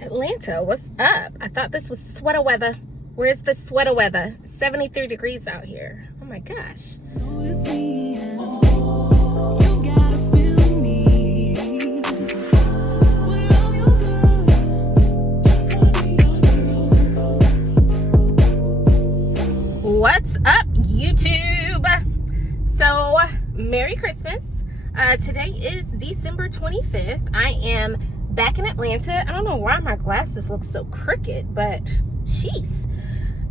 Atlanta, what's up? I thought this was sweater weather. Where's the sweater weather? 73 degrees out here. Oh my gosh. What's up, YouTube? So, Merry Christmas. Today is December 25th. I am back in Atlanta. I don't know why my glasses look so crooked, but jeez,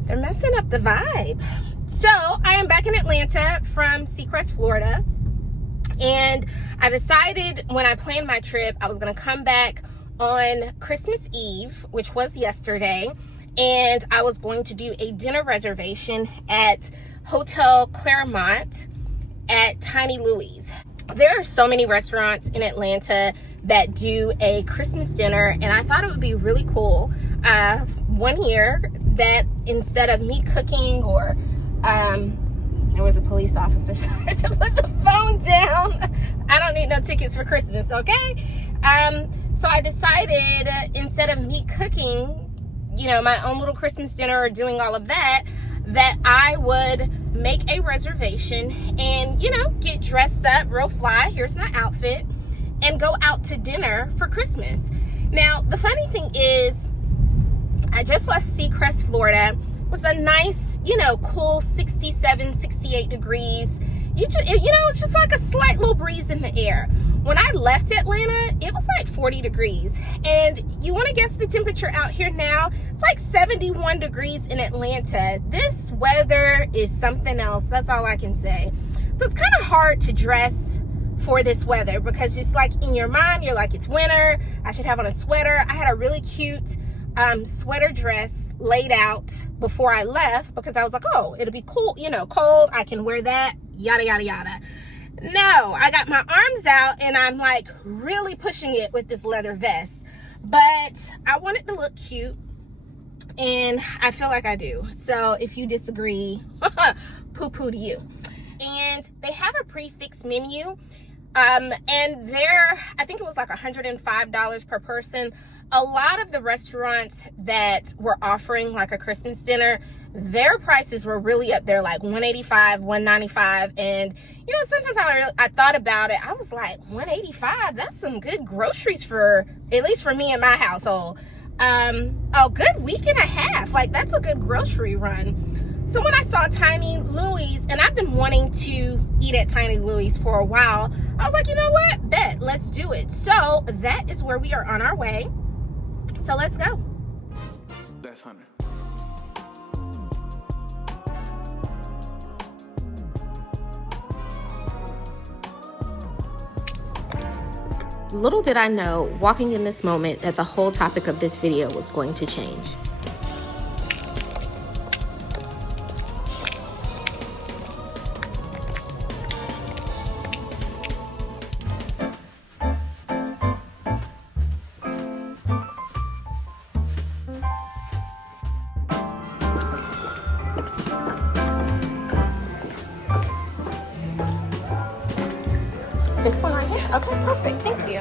they're messing up the vibe. So, I am back in Atlanta from Seacrest, Florida. And I decided when I planned my trip, I was going to come back on Christmas Eve, which was yesterday. And I was going to do a dinner reservation at Hotel Claremont at Tiny Louie's. There are so many restaurants in Atlanta that do a Christmas dinner, and I thought it would be really cool one year that instead of me cooking or there was a police officer, so I had to put the phone down. I don't need no tickets for Christmas, okay? So I decided instead of me cooking, you know, my own little Christmas dinner or doing all of that, that I would make a reservation and, you know, get dressed up real fly. Here's my outfit and go out to dinner for Christmas. Now, the funny thing is I just left Seacrest, Florida. It was a nice, you know, cool 67, 68 degrees. You know, it's just like a slight little breeze in the air. When I left Atlanta, it was like 40 degrees. And you want to guess the temperature out here now? It's like 71 degrees in Atlanta. This weather is something else. That's all I can say. So it's kind of hard to dress for this weather because just like in your mind, you're like, it's winter. I should have on a sweater. I had a really cute sweater dress laid out before I left because I was like, oh, it'll be cool, you know, cold. I can wear that, yada, yada, yada. No, I got my arms out and I'm like really pushing it with this leather vest. But I want it to look cute and I feel like I do. So if you disagree, poo-poo to you. And they have a prefix menu. And I think it was like $105 per person. A lot of the restaurants that were offering like a Christmas dinner, their prices were really up there, like $185, $195. And, you know, sometimes I thought about it. I was like, $185, that's some good groceries for, at least for me and my household. A good week and a half. Like, that's a good grocery run. So when I saw Tiny Louie's, and I've been wanting to eat at Tiny Louie's for a while, I was like, you know what? Bet, let's do it. So that is where we are on our way. So let's go. That's Hunter. Little did I know, walking in this moment, that the whole topic of this video was going to change. This one right here? Yes. Okay, perfect. Thank you.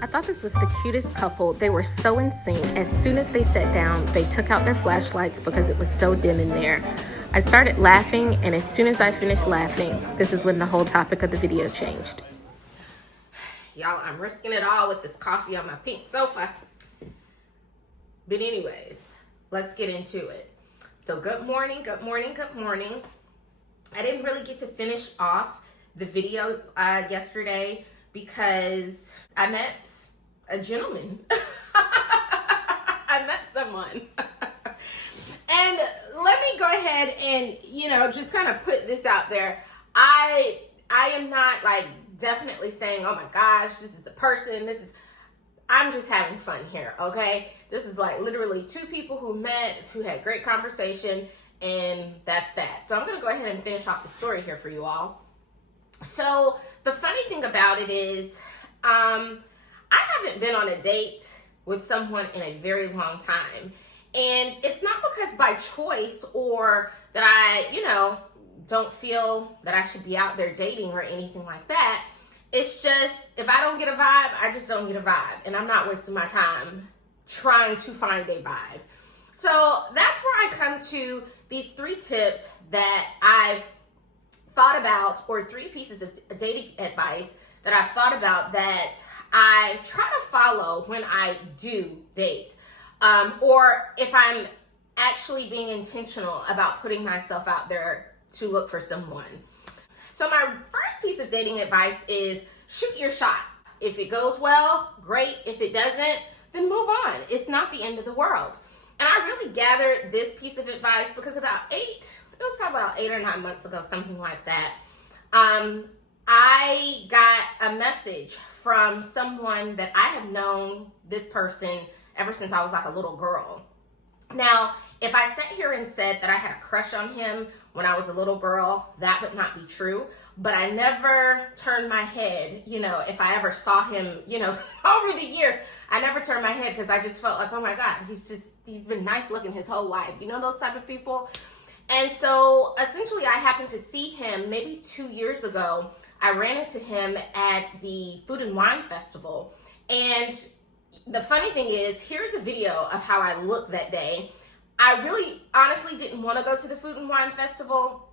I thought this was the cutest couple. They were so in sync. As soon as they sat down, they took out their flashlights because it was so dim in there. I started laughing, and as soon as I finished laughing, this is when the whole topic of the video changed. Y'all, I'm risking it all with this coffee on my pink sofa. But anyways, let's get into it. So good morning, good morning, good morning. I didn't really get to finish off the video yesterday because I met a gentleman. I met someone. And let me go ahead and, you know, just kind of put this out there. I am not like definitely saying, oh my gosh, this is the person, I'm just having fun here, okay? This is like literally two people who met, who had great conversation, and that's that. So I'm gonna go ahead and finish off the story here for you all. So the funny thing about it is, I haven't been on a date with someone in a very long time. And it's not because by choice or that I, don't feel that I should be out there dating or anything like that. It's just, if I don't get a vibe, I just don't get a vibe. And I'm not wasting my time trying to find a vibe. So that's where I come to these 3 tips that I've thought about, or 3 pieces of dating advice that I've thought about that I try to follow when I do date. Or if I'm actually being intentional about putting myself out there to look for someone. So my first piece of dating advice is shoot your shot. If it goes well, great. If it doesn't, then move on. It's not the end of the world. And I really gathered this piece of advice because it was probably about 8 or 9 months ago, something like that. I got a message from someone that I have known this person ever since I was like a little girl. Now, if I sat here and said that I had a crush on him when I was a little girl, that would not be true. But I never turned my head, if I ever saw him, over the years, I never turned my head because I just felt like, oh my God, he's been nice looking his whole life. Those type of people. And so essentially I happened to see him maybe 2 years ago. I ran into him at the Food and Wine Festival. And the funny thing is, here's a video of how I looked that day. I really honestly didn't want to go to the Food and Wine Festival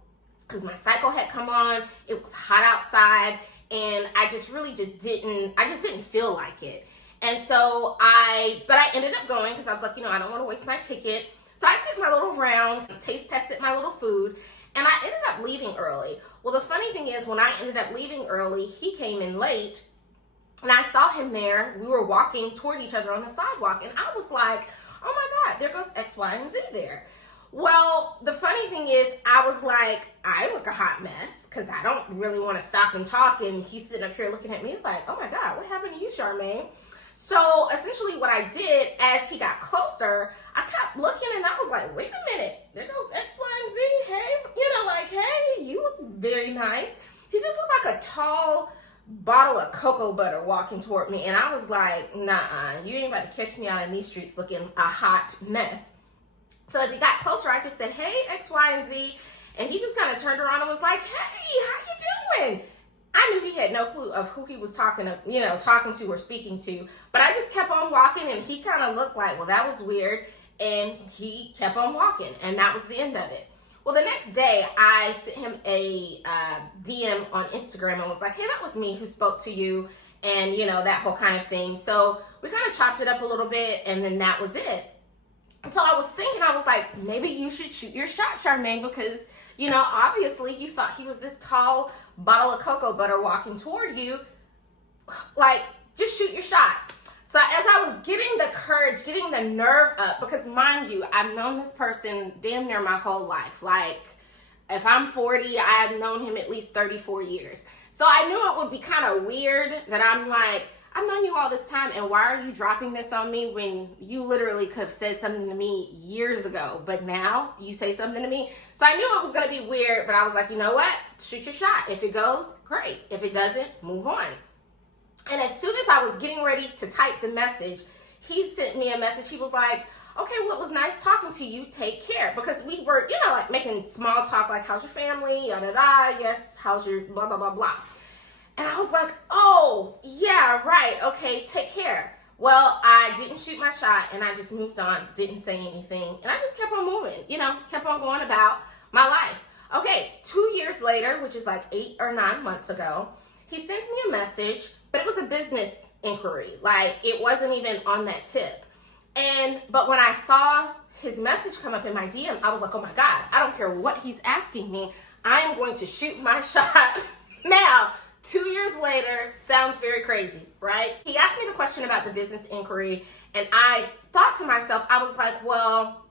because my cycle had come on. It was hot outside and I didn't feel like it. And so but I ended up going because I was like, I don't want to waste my ticket. So I did my little rounds, taste tested my little food, and I ended up leaving early. Well, the funny thing is, when I ended up leaving early, he came in late, and I saw him there. We were walking toward each other on the sidewalk, and I was like, oh my God, there goes X, Y, and Z there. Well, the funny thing is, I was like, I look a hot mess, because I don't really want to stop and talk, and he's sitting up here looking at me like, oh my God, what happened to you, Charmaine? So essentially what I did, as he got closer, I kept looking and I was like, wait a minute, there goes X, Y, and Z. Hey, hey, you look very nice. He just looked like a tall bottle of cocoa butter walking toward me. And I was like, nah, you ain't about to catch me out in these streets looking a hot mess. So as he got closer, I just said, hey, X, Y, and Z. And he just kind of turned around and was like, hey, how you doing? I knew he had no clue of who he was talking to or speaking to, but I just kept on walking and he kind of looked like, well, that was weird. And he kept on walking and that was the end of it. Well, the next day I sent him a DM on Instagram and was like, hey, that was me who spoke to you and, that whole kind of thing. So we kind of chopped it up a little bit and then that was it. So I was thinking, I was like, maybe you should shoot your shot, Charmaine, because obviously you thought he was this tall bottle of cocoa butter walking toward you. Like, just shoot your shot. So as I was getting the courage, getting the nerve up, because mind you, I've known this person damn near my whole life. Like, if I'm 40, I've known him at least 34 years. So I knew it would be kind of weird that I'm like, I've known you all this time, and why are you dropping this on me when you literally could have said something to me years ago, but now you say something to me? So I knew it was going to be weird, but I was like, you know what? Shoot your shot. If it goes, great. If it doesn't, move on. And as soon as I was getting ready to type the message, he sent me a message. He was like, okay, well, it was nice talking to you. Take care. Because we were, like making small talk, like, how's your family? Yada, yada. Yes, how's your blah, blah, blah, blah. And I was like, oh, yeah, right. Okay, take care. Well, I didn't shoot my shot and I just moved on, didn't say anything. And I just kept on moving, kept on going about my life. Okay, 2 years later, which is like 8 or 9 months ago, he sent me a message, but it was a business inquiry. Like, it wasn't even on that tip. But when I saw his message come up in my DM, I was like, oh my God, I don't care what he's asking me. I am going to shoot my shot now. 2 years later, sounds very crazy, right? He asked me the question about the business inquiry, and I thought to myself, I was like, well,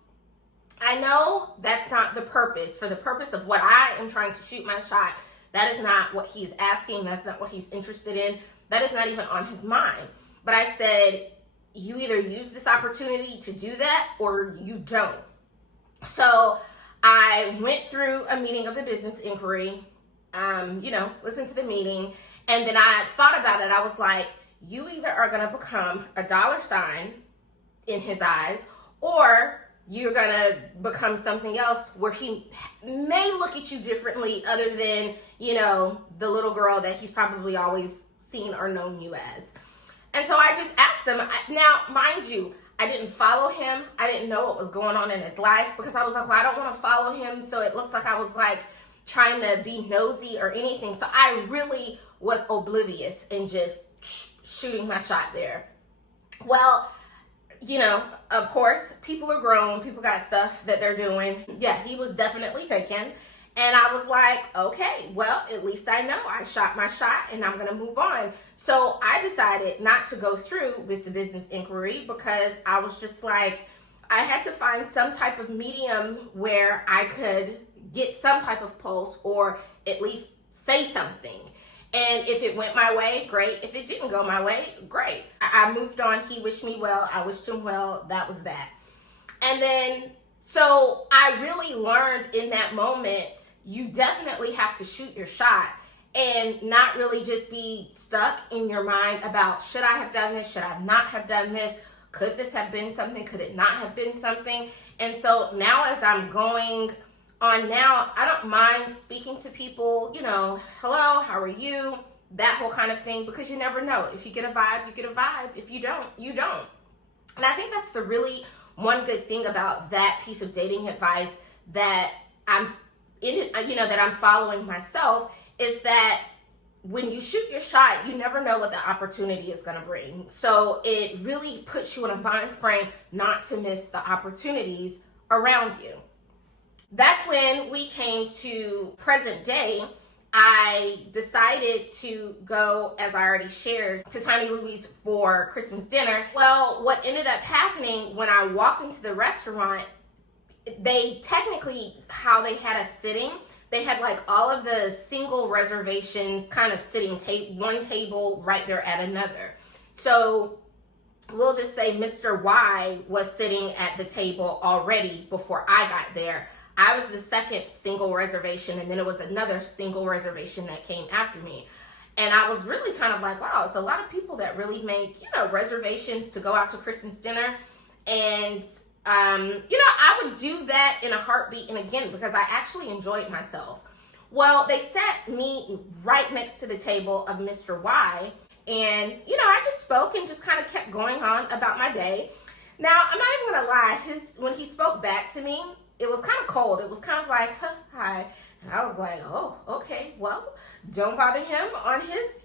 I know that's not the purpose. For the purpose of what I am trying to shoot my shot, that is not what he's asking. That's not what he's interested in. That is not even on his mind. But I said, you either use this opportunity to do that or you don't. So I went through a meeting of the business inquiry, listened to the meeting, and then I thought about it. I was like, you either are going to become a dollar sign in his eyes, or you're going to become something else where he may look at you differently other than, the little girl that he's probably always seen or known you as. And so I just asked him. Now, mind you, I didn't follow him. I didn't know what was going on in his life because I was like, well, I don't want to follow him. So it looks like I was like trying to be nosy or anything. So I really was oblivious and just shooting my shot there. Well, of course, people are grown. People got stuff that they're doing. Yeah, he was definitely taken. And I was like, okay, well, at least I know I shot my shot and I'm going to move on. So I decided not to go through with the business inquiry because I was just like, I had to find some type of medium where I could get some type of pulse or at least say something. And if it went my way, great. If it didn't go my way, great. I moved on. He wished me well. I wished him well. That was that. And then, so I really learned in that moment, you definitely have to shoot your shot and not really just be stuck in your mind about, should I have done this? Should I not have done this? Could this have been something? Could it not have been something? And so now as I'm going on now, I don't mind speaking to people, hello, how are you? That whole kind of thing, because you never know. If you get a vibe, you get a vibe. If you don't, you don't. And I think that's the really one good thing about that piece of dating advice that I'm following myself is that when you shoot your shot, you never know what the opportunity is going to bring. So it really puts you in a mind frame not to miss the opportunities around you. That's when we came to present day. I decided to go, as I already shared, to Tiny Louie's for Christmas dinner. Well, what ended up happening when I walked into the restaurant, they technically, how they had us sitting, they had like all of the single reservations kind of sitting one table right there at another. So we'll just say Mr. Y was sitting at the table already before I got there. I was the second single reservation, and then it was another single reservation that came after me. And I was really kind of like, wow, it's a lot of people that really make, reservations to go out to Christmas dinner. And, I would do that in a heartbeat. And again, because I actually enjoyed myself. Well, they sat me right next to the table of Mr. Y. And, I just spoke and just kind of kept going on about my day. Now, I'm not even going to lie. When he spoke back to me, it was kind of cold. It was kind of like, hi. And I was like, oh, okay, well, don't bother him on his,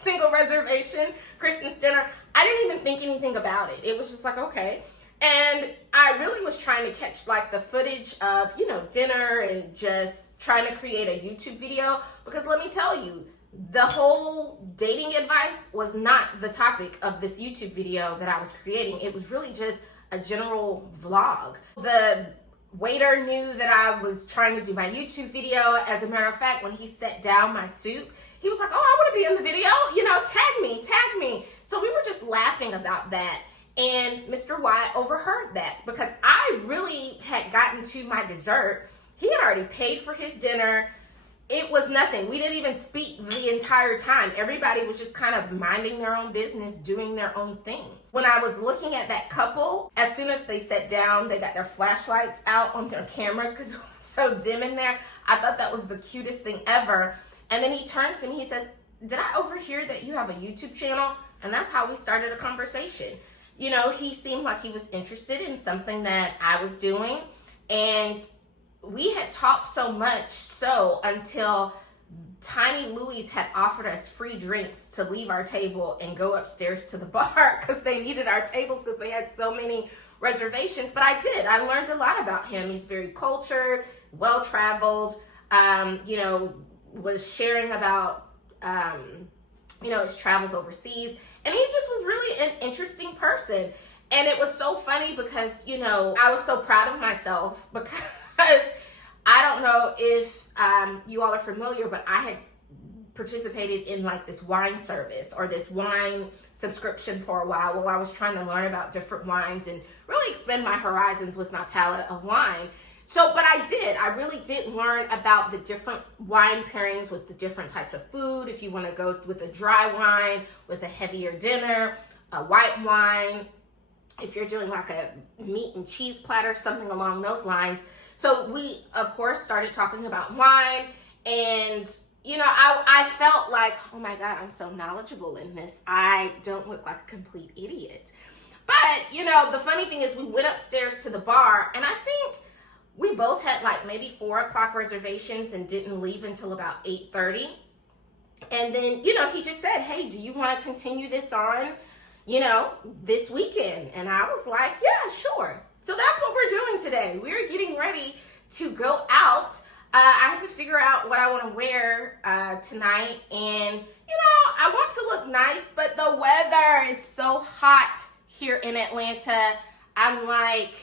single reservation Christmas dinner. I didn't even think anything about it. It was just like, okay. And I really was trying to catch like the footage of, dinner and just trying to create a YouTube video. Because let me tell you, the whole dating advice was not the topic of this YouTube video that I was creating. It was really just a general vlog. The waiter knew that I was trying to do my YouTube video. As a matter of fact, when he set down my soup, he was like, oh, I want to be in the video, tag me. So we were just laughing about that. And Mr. Y overheard that because I really had gotten to my dessert. He had already paid for his dinner. It was nothing. We didn't even speak the entire time. Everybody was just kind of minding their own business, doing their own thing. When I was looking at that couple, as soon as they sat down, they got their flashlights out on their cameras because it was so dim in there. I thought that was the cutest thing ever. And then he turns to me, he says, did I overhear that you have a YouTube channel? And that's how we started a conversation. He seemed like he was interested in something that I was doing. And we had talked so much so until Tiny Louie's had offered us free drinks to leave our table and go upstairs to the bar because they needed our tables because they had so many reservations. But I did. I learned a lot about him. He's very cultured, well-traveled, was sharing about, his travels overseas. And he just was really an interesting person. And it was so funny because, I was so proud of myself because I don't know if you all are familiar, but I had participated in like this wine service or this wine subscription for a while I was trying to learn about different wines and really expand my horizons with my palette of wine. So, but I really did learn about the different wine pairings with the different types of food. If you want to go with a dry wine, with a heavier dinner, a white wine, if you're doing like a meat and cheese platter, something along those lines. So we, of course, started talking about wine, and you know, I felt like, oh my God, I'm so knowledgeable in this. I don't look like a complete idiot. But, you know, the funny thing is we went upstairs to the bar, and I think we both had like maybe 4 o'clock reservations and didn't leave until about 8:30. And then, you know, he just said, hey, do you want to continue this on, you know, this weekend? And I was like, yeah, sure. So that's what we're doing today. We're getting ready to go out. I have to figure out what I want to wear tonight. And, you know, I want to look nice, but the weather, it's so hot here in Atlanta. I'm like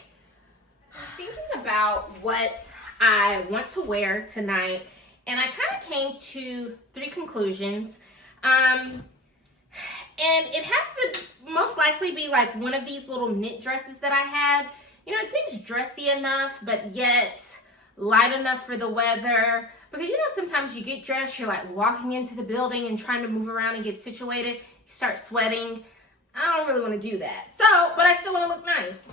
thinking about what I want to wear tonight. And I kind of came to 3 conclusions. And it has to most likely be like one of these little knit dresses that I have. You know, it seems dressy enough, but yet light enough for the weather, because you know sometimes you get dressed, you're like walking into the building and trying to move around and get situated, you start sweating. I don't really want to do that, so but I still want to look nice.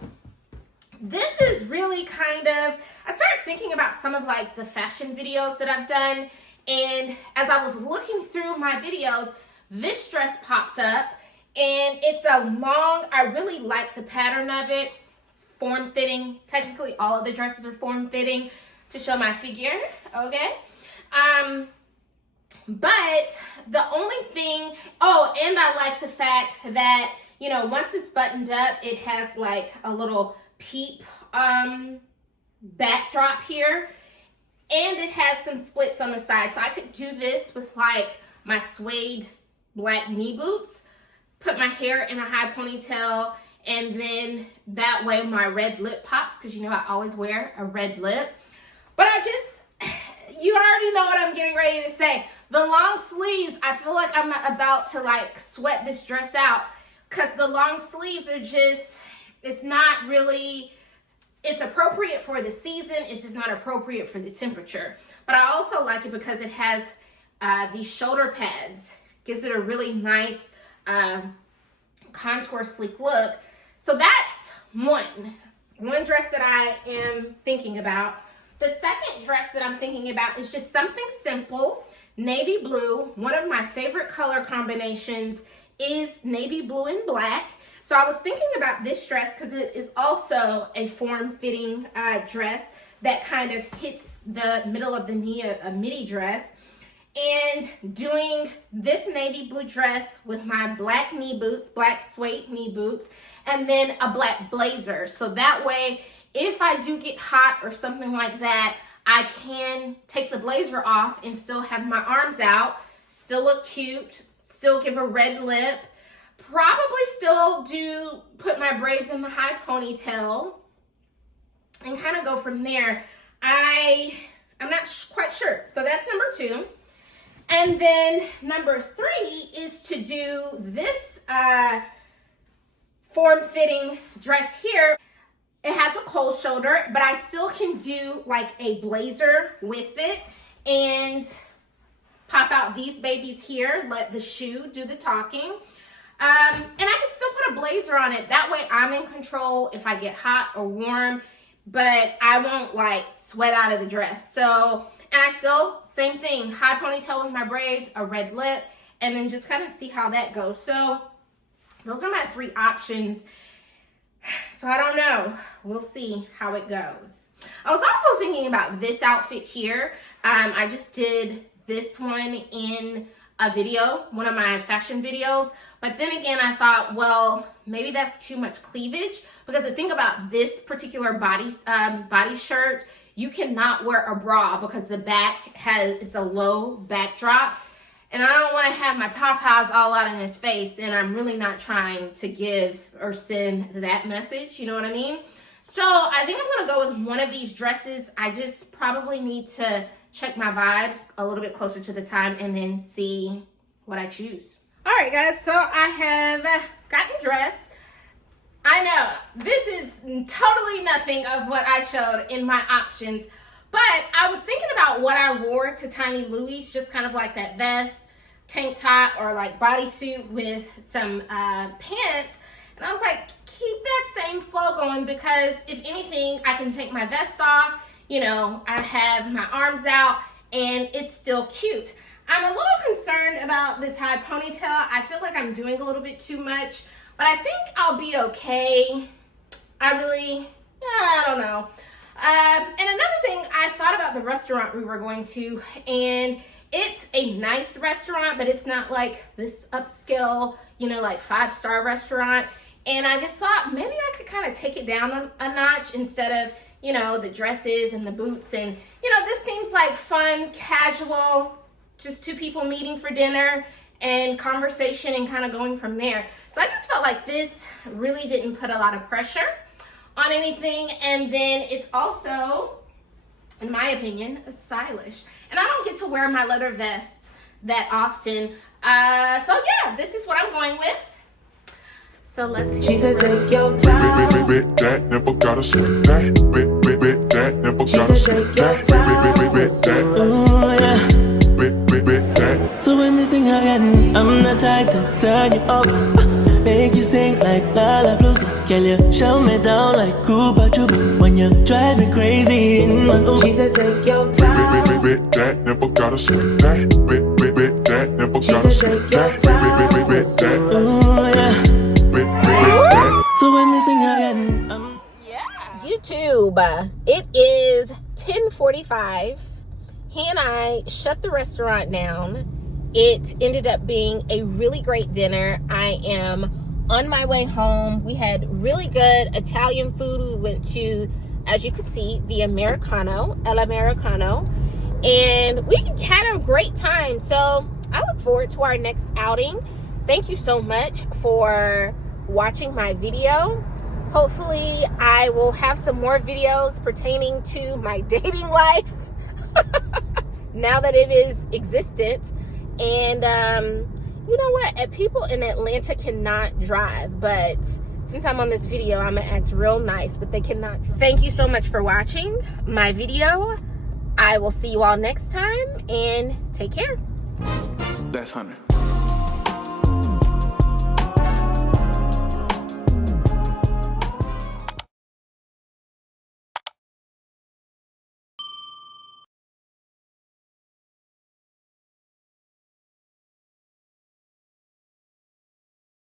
This is really kind of, I started thinking about some of like the fashion videos that I've done, and as I was looking through my videos, this dress popped up, and it's a long, I really like the pattern of it. It's form-fitting. Technically all of the dresses are form-fitting to show my figure, okay? But the only thing, oh, and I like the fact that, you know, once it's buttoned up, it has like a little peep backdrop here, and it has some splits on the side. So I could do this with like my suede black knee boots, put my hair in a high ponytail, and then that way my red lip pops, because you know I always wear a red lip. But you already know what I'm getting ready to say. The long sleeves, I feel like I'm about to like sweat this dress out, because the long sleeves are just, it's not really, it's appropriate for the season, it's just not appropriate for the temperature. But I also like it because it has these shoulder pads, gives it a really nice contour sleek look. So that's one dress that I am thinking about. The second dress that I'm thinking about is just something simple, navy blue. One of my favorite color combinations is navy blue and black. So I was thinking about this dress because it is also a form-fitting dress that kind of hits the middle of the knee, a midi dress. And doing this navy blue dress with my black knee boots, black suede knee boots, and then a black blazer. So that way, if I do get hot or something like that, I can take the blazer off and still have my arms out, still look cute, still give a red lip, probably still put my braids in the high ponytail, and kind of go from there. I'm not quite sure. So that's number 2. And then number 3 is to do this form-fitting dress here. It has a cold shoulder, but I still can do like a blazer with it and pop out these babies here, let the shoe do the talking. And I can still put a blazer on it. That way I'm in control if I get hot or warm, but I won't like sweat out of the dress. So, and I still, same thing, high ponytail with my braids, a red lip, and then just kind of see how that goes. So those are my 3 options. So I don't know. We'll see how it goes. I was also thinking about this outfit here. I just did this one in a video, one of my fashion videos. But then again, I thought, well, maybe that's too much cleavage, because the thing about this particular body shirt, you cannot wear a bra because the back it's a low backdrop. And I don't want to have my tatas all out in his face, and I'm really not trying to give or send that message, you know what I mean? So I think I'm going to go with one of these dresses. I just probably need to check my vibes a little bit closer to the time and then see what I choose. All right, guys, so I have gotten dressed. I know this is totally nothing of what I showed in my options, but I was thinking about what I wore to Tiny Louie's, just kind of like that vest, tank top, or like bodysuit with some pants. And I was like, keep that same flow going, because if anything, I can take my vest off. You know, I have my arms out and it's still cute. I'm a little concerned about this high ponytail. I feel like I'm doing a little bit too much, but I think I'll be okay. I don't know. And another thing, I thought about the restaurant we were going to, and it's a nice restaurant, but it's not like this upscale, you know, like 5-star restaurant. And I just thought maybe I could kind of take it down a notch instead of, you know, the dresses and the boots. And, you know, this seems like fun, casual, just two people meeting for dinner and conversation and kind of going from there. So I just felt like this really didn't put a lot of pressure on anything. And then it's also, in my opinion, stylish. And I don't get to wear my leather vest that often. So yeah, this is what I'm going with. So let's She said take your time. That never gotta sweat that. That never gotta sweat that. Ooh, yeah. So when we sing again, I'm not tired to turn you up. Make you sing like La La Blues. Girl, you shout me down like Cuba Chuba. When you drive me crazy in my ooh. She said take your time. That never gotta sweat that. That never gotta sweat that. Ooh, yeah. So when we sing again, YouTube. It is 10:45. He and I shut the restaurant down. It ended up being a really great dinner. I am on my way home. We had really good Italian food. We went to, as you could see, the El Americano, and we had a great time. So I look forward to our next outing. Thank you so much for watching my video. Hopefully I will have some more videos pertaining to my dating life now that it is existent. And you know what, people in Atlanta cannot drive, but since I'm on this video, I'm gonna act real nice, but they cannot. Thank you so much for watching my video. I will see you all next time, and take care. That's 100.